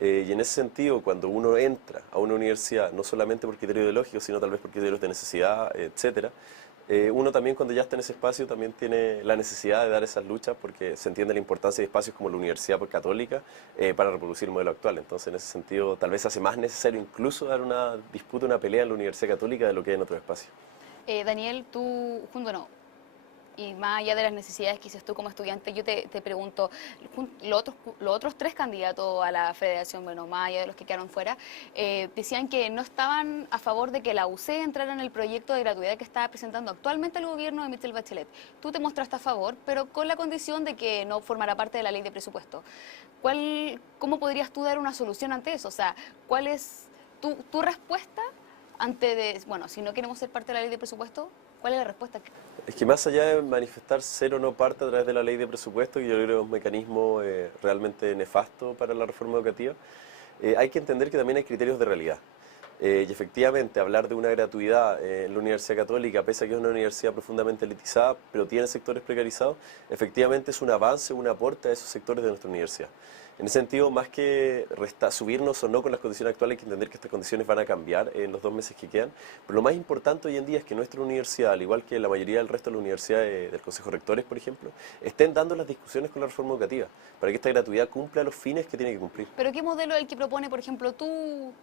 Y en ese sentido, cuando uno entra a una universidad, no solamente por criterios ideológicos, sino tal vez por criterios de necesidad, etcétera, uno también cuando ya está en ese espacio también tiene la necesidad de dar esas luchas porque se entiende la importancia de espacios como la Universidad Católica para reproducir el modelo actual. Entonces, en ese sentido, tal vez hace más necesario incluso dar una disputa, una pelea en la Universidad Católica de lo que hay en otros espacios. Daniel, tú, Y más allá de las necesidades que dices tú como estudiante, yo te pregunto, los otros 3 candidatos a la federación, bueno, más allá de los que quedaron fuera, decían que no estaban a favor de que la UC entrara en el proyecto de gratuidad que estaba presentando actualmente el gobierno de Michelle Bachelet. Tú te mostraste a favor, pero con la condición de que no formara parte de la ley de presupuesto. ¿Cómo podrías tú dar una solución ante eso? O sea, ¿cuál es tu respuesta bueno, si no queremos ser parte de la ley de presupuesto? ¿Cuál es la respuesta? Es que más allá de manifestar ser o no parte a través de la ley de presupuesto, que yo creo que es un mecanismo realmente nefasto para la reforma educativa, hay que entender que también hay criterios de realidad. Y efectivamente, hablar de una gratuidad en la Universidad Católica, pese a que es una universidad profundamente elitizada, pero tiene sectores precarizados, efectivamente es un avance, un aporte a esos sectores de nuestra universidad. En ese sentido, más que subirnos o no con las condiciones actuales, hay que entender que estas condiciones van a cambiar en los 2 meses que quedan. Pero lo más importante hoy en día es que nuestra universidad, al igual que la mayoría del resto de las universidades del Consejo de Rectores, por ejemplo, estén dando las discusiones con la reforma educativa, para que esta gratuidad cumpla los fines que tiene que cumplir. ¿Pero qué modelo es el que propone, por ejemplo, tu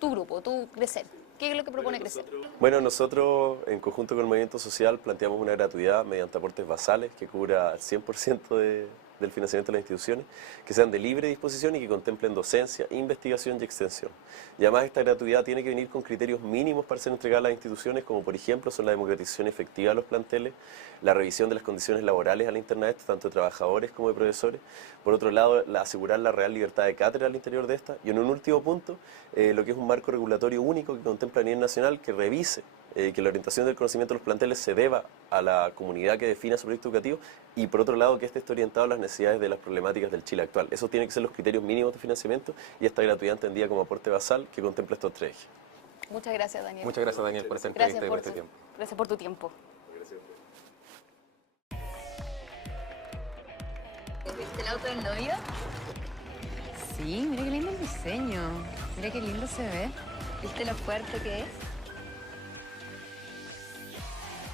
grupo, tu Crecer? ¿Qué es lo que propone Crecer? Bueno, nosotros en conjunto con el movimiento social planteamos una gratuidad mediante aportes basales que cubra el 100% del financiamiento de las instituciones, que sean de libre disposición y que contemplen docencia, investigación y extensión. Y además esta gratuidad tiene que venir con criterios mínimos para ser entregada a las instituciones, como por ejemplo son la democratización efectiva de los planteles, la revisión de las condiciones laborales al internet, tanto de trabajadores como de profesores, por otro lado asegurar la real libertad de cátedra al interior de esta, y en un último punto, lo que es un marco regulatorio único que contempla a nivel nacional, que revise que la orientación del conocimiento de los planteles se deba a la comunidad que defina su proyecto educativo y por otro lado que este esté orientado a las necesidades de las problemáticas del Chile actual. Eso tiene que ser los criterios mínimos de financiamiento y esta gratuidad entendida como aporte basal que contempla estos 3 ejes. Muchas gracias, Daniel. Muchas gracias, Daniel, por esta entrevista y por este tiempo. Gracias por tu tiempo. ¿Viste el auto del novio? Sí, mira qué lindo el diseño. Mira qué lindo se ve. ¿Viste lo fuerte que es?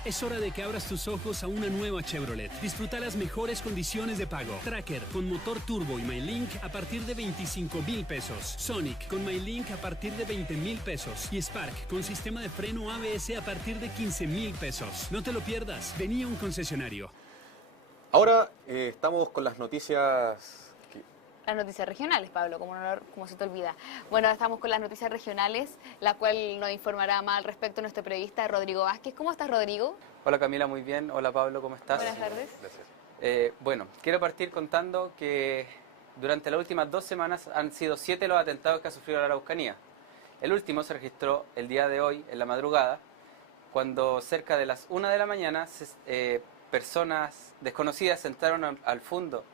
Es hora de que abras tus ojos a una nueva Chevrolet. Disfruta las mejores condiciones de pago. Tracker con motor turbo y MyLink a partir de 25,000 pesos. Sonic con MyLink a partir de 20,000 pesos. Y Spark con sistema de freno ABS a partir de 15,000 pesos. No te lo pierdas. Vení a un concesionario. Ahora estamos con las noticias... Las noticias regionales, Pablo, como se te olvida. Bueno, estamos con las noticias regionales, la cual nos informará más al respecto nuestro periodista Rodrigo Vázquez. ¿Cómo estás, Rodrigo? Hola, Camila, muy bien. Hola, Pablo, ¿cómo estás? Buenas tardes. Gracias. Bueno, quiero partir contando que durante las últimas 2 semanas han sido 7 los atentados que ha sufrido la Araucanía. El último se registró el día de hoy, en la madrugada, cuando cerca de las 1 de la mañana personas desconocidas entraron al fondo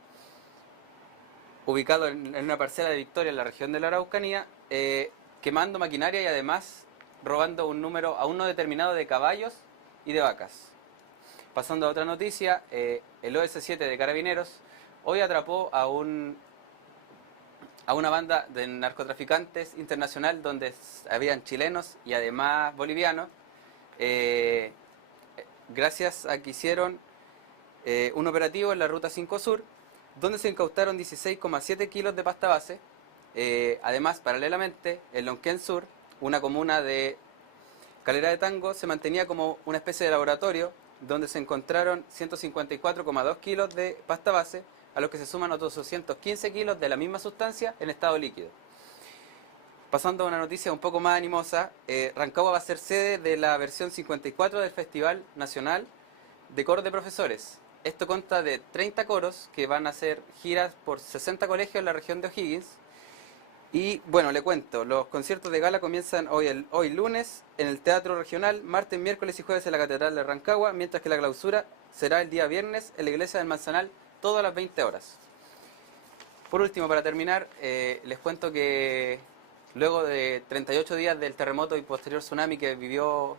ubicado en una parcela de Victoria en la región de la Araucanía, quemando maquinaria y además robando un número aún no determinado de caballos y de vacas. Pasando a otra noticia, el OS7 de Carabineros hoy atrapó a una banda de narcotraficantes internacional donde habían chilenos y además bolivianos, gracias a que hicieron un operativo en la Ruta 5 Sur, donde se incautaron 16,7 kilos de pasta base. Además, paralelamente, en Lonquén Sur, una comuna de Calera de Tango, se mantenía como una especie de laboratorio, donde se encontraron 154,2 kilos de pasta base, a los que se suman otros 215 kilos de la misma sustancia en estado líquido. Pasando a una noticia un poco más animosa, Rancagua va a ser sede de la versión 54 del Festival Nacional de Coros de Profesores. Esto consta de 30 coros que van a hacer giras por 60 colegios en la región de O'Higgins. Y bueno, le cuento, los conciertos de gala comienzan hoy lunes en el Teatro Regional, martes, miércoles y jueves en la Catedral de Rancagua, mientras que la clausura será el día viernes en la Iglesia del Manzanal, todo a las 20 horas. Por último, para terminar, les cuento que luego de 38 días del terremoto y posterior tsunami que vivió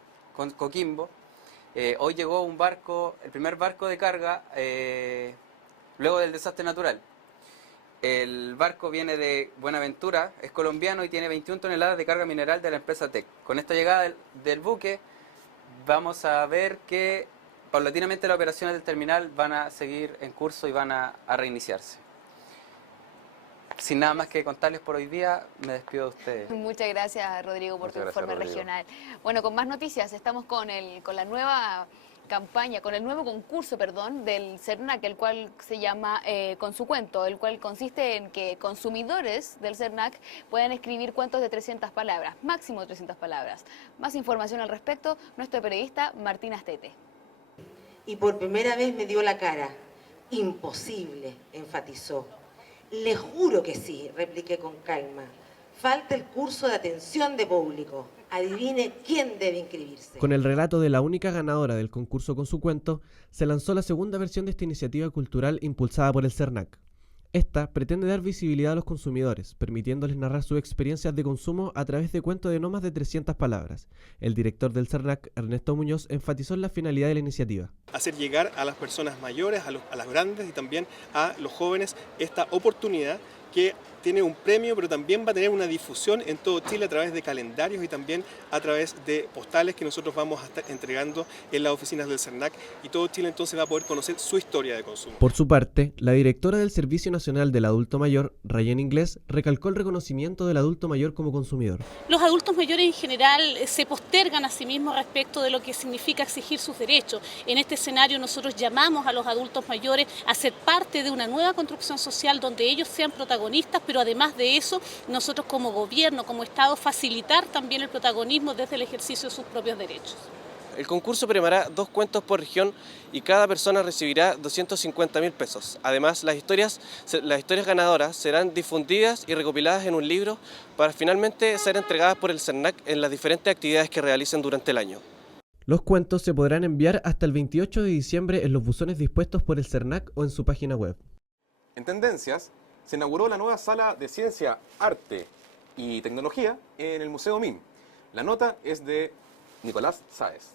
Coquimbo, hoy llegó un barco, el primer barco de carga, luego del desastre natural. El barco viene de Buenaventura, es colombiano y tiene 21 toneladas de carga mineral de la empresa TEC. Con esta llegada del buque, vamos a ver que paulatinamente las operaciones del terminal van a seguir en curso y van a reiniciarse. Sin nada más que contarles por hoy día, me despido de ustedes. Muchas gracias, Rodrigo, por tu informe regional. Bueno, con más noticias, estamos con la nueva campaña, con el nuevo concurso, perdón, del CERNAC, el cual se llama Con su cuento, el cual consiste en que consumidores del CERNAC puedan escribir cuentos de 300 palabras, máximo 300 palabras. Más información al respecto, nuestro periodista Martín Astete. Y por primera vez me dio la cara. Imposible, enfatizó. Le juro que sí, repliqué con calma. Falta el curso de atención de público. Adivine quién debe inscribirse. Con el relato de la única ganadora del concurso Con su cuento, se lanzó la segunda versión de esta iniciativa cultural impulsada por el CERNAC. Esta pretende dar visibilidad a los consumidores, permitiéndoles narrar sus experiencias de consumo a través de cuentos de no más de 300 palabras. El director del CERNAC, Ernesto Muñoz, enfatizó en la finalidad de la iniciativa. Hacer llegar a las personas mayores, a las grandes y también a los jóvenes esta oportunidad que tiene un premio, pero también va a tener una difusión en todo Chile a través de calendarios y también a través de postales que nosotros vamos a estar entregando en las oficinas del CERNAC, y todo Chile entonces va a poder conocer su historia de consumo. Por su parte, la directora del Servicio Nacional del Adulto Mayor, Rayén Inglés, recalcó el reconocimiento del adulto mayor como consumidor. Los adultos mayores en general se postergan a sí mismos respecto de lo que significa exigir sus derechos. En este escenario nosotros llamamos a los adultos mayores a ser parte de una nueva construcción social donde ellos sean protagonistas, pero además de eso, nosotros como gobierno, como Estado, facilitar también el protagonismo desde el ejercicio de sus propios derechos. El concurso premiará 2 cuentos por región y cada persona recibirá 250.000 pesos. Además, las historias ganadoras serán difundidas y recopiladas en un libro para finalmente ser entregadas por el CERNAC en las diferentes actividades que realicen durante el año. Los cuentos se podrán enviar hasta el 28 de diciembre en los buzones dispuestos por el CERNAC o en su página web. En Tendencias, se inauguró la nueva sala de Ciencia, Arte y Tecnología en el Museo MIM. La nota es de Nicolás Sáez.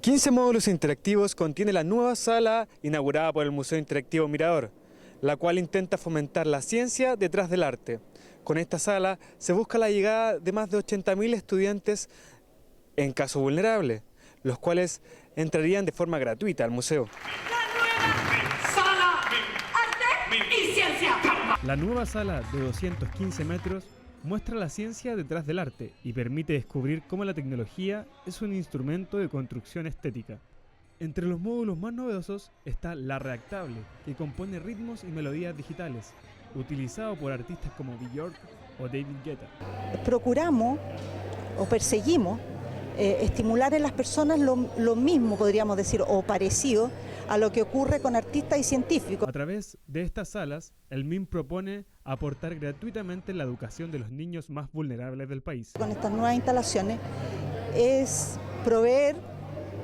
15 módulos interactivos contiene la nueva sala inaugurada por el Museo Interactivo Mirador, la cual intenta fomentar la ciencia detrás del arte. Con esta sala se busca la llegada de más de 80.000 estudiantes en caso vulnerable, los cuales entrarían de forma gratuita al museo. La nueva sala de 215 metros muestra la ciencia detrás del arte y permite descubrir cómo la tecnología es un instrumento de construcción estética. Entre los módulos más novedosos está La Reactable, que compone ritmos y melodías digitales, utilizado por artistas como Björk o David Guetta. Procuramos o perseguimos estimular en las personas lo mismo, podríamos decir, o parecido a lo que ocurre con artistas y científicos. A través de estas salas, el MIM propone aportar gratuitamente la educación de los niños más vulnerables del país. Con estas nuevas instalaciones es proveer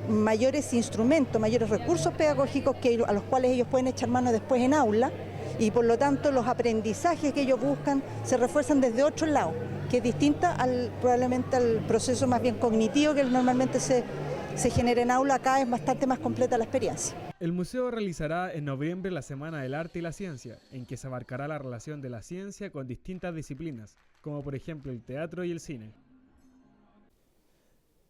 mayores instrumentos, mayores recursos pedagógicos a los cuales ellos pueden echar mano después en aula, y por lo tanto los aprendizajes que ellos buscan se refuerzan desde otro lado, que es distinta probablemente al proceso más bien cognitivo que normalmente se genera en aula. Acá es bastante más completa la experiencia. El museo realizará en noviembre la Semana del Arte y la Ciencia, en que se abarcará la relación de la ciencia con distintas disciplinas, como por ejemplo el teatro y el cine.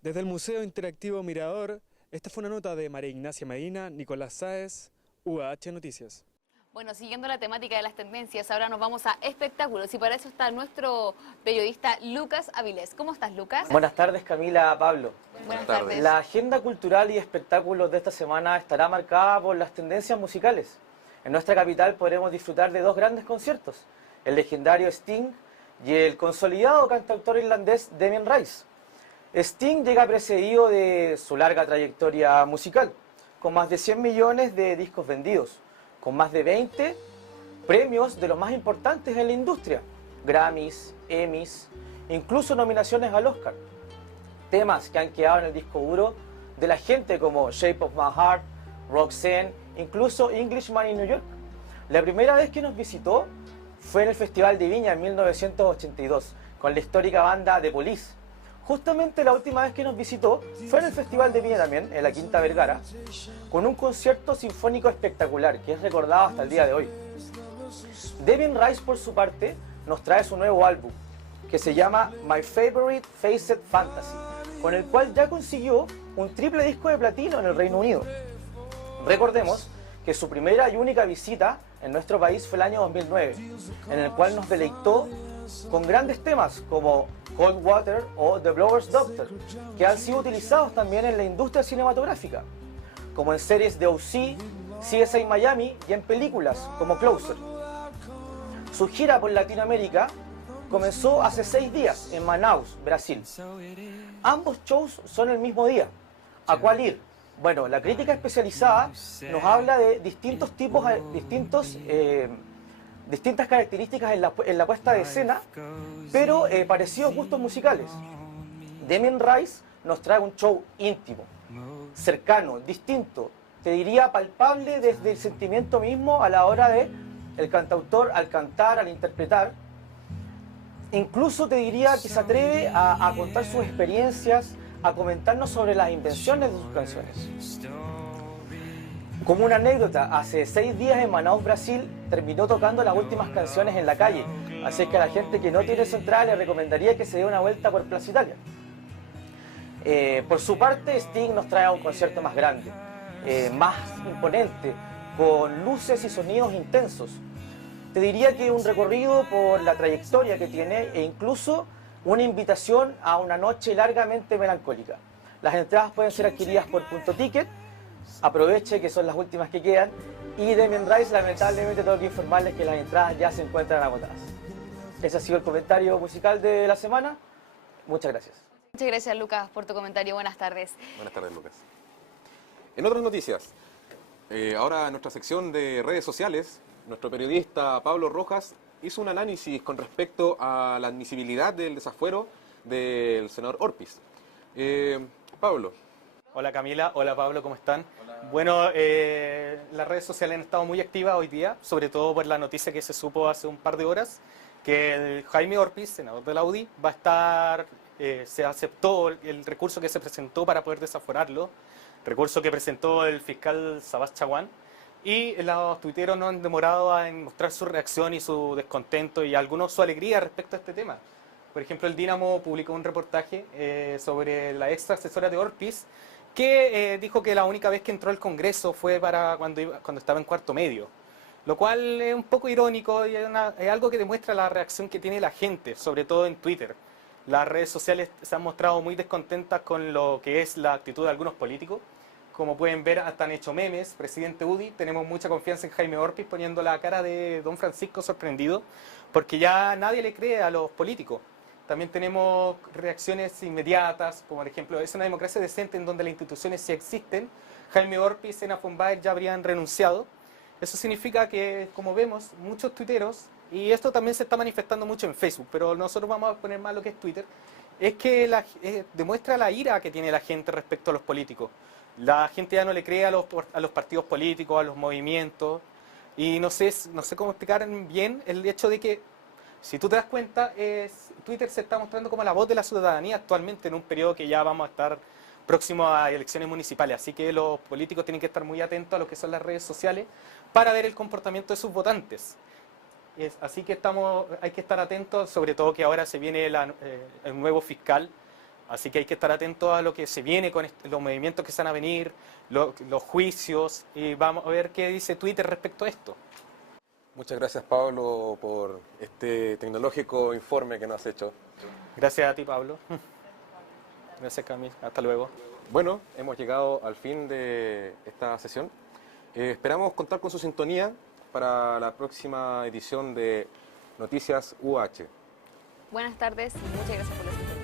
Desde el Museo Interactivo Mirador, esta fue una nota de María Ignacia Medina, Nicolás Sáez, UH Noticias. Bueno, siguiendo la temática de las tendencias, ahora nos vamos a espectáculos y para eso está nuestro periodista Lucas Avilés. ¿Cómo estás, Lucas? Buenas tardes, Camila, Pablo. Buenas tardes. La agenda cultural y espectáculos de esta semana estará marcada por las tendencias musicales. En nuestra capital podremos disfrutar de 2 grandes conciertos, el legendario Sting y el consolidado cantautor irlandés Damien Rice. Sting llega precedido de su larga trayectoria musical, con más de 100 millones de discos vendidos, con más de 20 premios de los más importantes en la industria, Grammys, Emmys, incluso nominaciones al Oscar. Temas que han quedado en el disco duro de la gente como Shape of My Heart, Roxanne, incluso Englishman in New York. La primera vez que nos visitó fue en el Festival de Viña en 1982, con la histórica banda The Police. Justamente la última vez que nos visitó fue en el Festival de Viña también, en la Quinta Vergara, con un concierto sinfónico espectacular que es recordado hasta el día de hoy. Damien Rice, por su parte, nos trae su nuevo álbum, que se llama My Favorite Faced Fantasy, con el cual ya consiguió un triple disco de platino en el Reino Unido. Recordemos que su primera y única visita en nuestro país fue el año 2009, en el cual nos deleitó con grandes temas como Cold Water o The Blower's Doctor, que han sido utilizados también en la industria cinematográfica. como en series de OC, CSI Miami y en películas como Closer. Su gira por Latinoamérica comenzó hace 6 días en Manaus, Brasil. Ambos shows son el mismo día. ¿A cuál ir? Bueno, la crítica especializada nos habla de distintas características en la puesta de escena, pero parecidos gustos musicales. Damien Rice nos trae un show íntimo, cercano, distinto, te diría palpable desde el sentimiento mismo a la hora de el cantautor al cantar, al interpretar. Incluso te diría que se atreve a contar sus experiencias, a comentarnos sobre las invenciones de sus canciones. Como una anécdota, hace 6 días en Manaus, Brasil, terminó tocando las últimas canciones en la calle, así que a la gente que no tiene su entrada le recomendaría que se dé una vuelta por Plaza Italia. Por su parte, Sting nos trae un concierto más grande, más imponente, con luces y sonidos intensos. Te diría que un recorrido por la trayectoria que tiene e incluso una invitación a una noche largamente melancólica. Las entradas pueden ser adquiridas por Punto Ticket, aproveche que son las últimas que quedan, y Damien Rice, lamentablemente tengo que informarles que las entradas ya se encuentran agotadas. Ese ha sido el comentario musical de la semana. Muchas gracias. Muchas gracias, Lucas, por tu comentario. Buenas tardes. Buenas tardes, Lucas. En otras noticias, ahora en nuestra sección de redes sociales, nuestro periodista Pablo Rojas hizo un análisis con respecto a la admisibilidad del desafuero del senador Orpiz. Pablo. Hola Camila, hola Pablo, ¿cómo están? Hola. Bueno, las redes sociales han estado muy activas hoy día, sobre todo por la noticia que se supo hace un par de horas, que el Jaime Orpiz, senador de la UDI, va a estar, se aceptó el recurso que se presentó para poder desaforarlo, recurso que presentó el fiscal Sabás Chaguán, y los tuiteros no han demorado en mostrar su reacción y su descontento y algunos su alegría respecto a este tema. Por ejemplo, el Dínamo publicó un reportaje sobre la ex asesora de Orpiz, que dijo que la única vez que entró al Congreso fue para cuando estaba en cuarto medio, lo cual es un poco irónico y es algo que demuestra la reacción que tiene la gente, sobre todo en Twitter. Las redes sociales se han mostrado muy descontentas con lo que es la actitud de algunos políticos. Como pueden ver, hasta han hecho memes. Presidente UDI, tenemos mucha confianza en Jaime Orpiz, poniendo la cara de don Francisco sorprendido, porque ya nadie le cree a los políticos. También tenemos reacciones inmediatas, como por ejemplo, es una democracia decente en donde las instituciones sí existen. Jaime Orpiz, Sena Fonbaer ya habrían renunciado. Eso significa que, como vemos, muchos tuiteros, y esto también se está manifestando mucho en Facebook, pero nosotros vamos a poner más lo que es Twitter, es que demuestra la ira que tiene la gente respecto a los políticos. La gente ya no le cree a los partidos políticos, a los movimientos, y no sé cómo explicar bien el hecho de que, si tú te das cuenta, Twitter se está mostrando como la voz de la ciudadanía actualmente en un periodo que ya vamos a estar próximos a elecciones municipales. Así que los políticos tienen que estar muy atentos a lo que son las redes sociales para ver el comportamiento de sus votantes. Así que hay que estar atentos, sobre todo que ahora se viene el nuevo fiscal. Así que hay que estar atentos a lo que se viene con los movimientos que están a venir, los juicios, y vamos a ver qué dice Twitter respecto a esto. Muchas gracias, Pablo, por este tecnológico informe que nos has hecho. Gracias a ti, Pablo. Gracias, Camil. Hasta luego. Bueno, hemos llegado al fin de esta sesión. Esperamos contar con su sintonía para la próxima edición de Noticias UH. Buenas tardes y muchas gracias por la sintonía.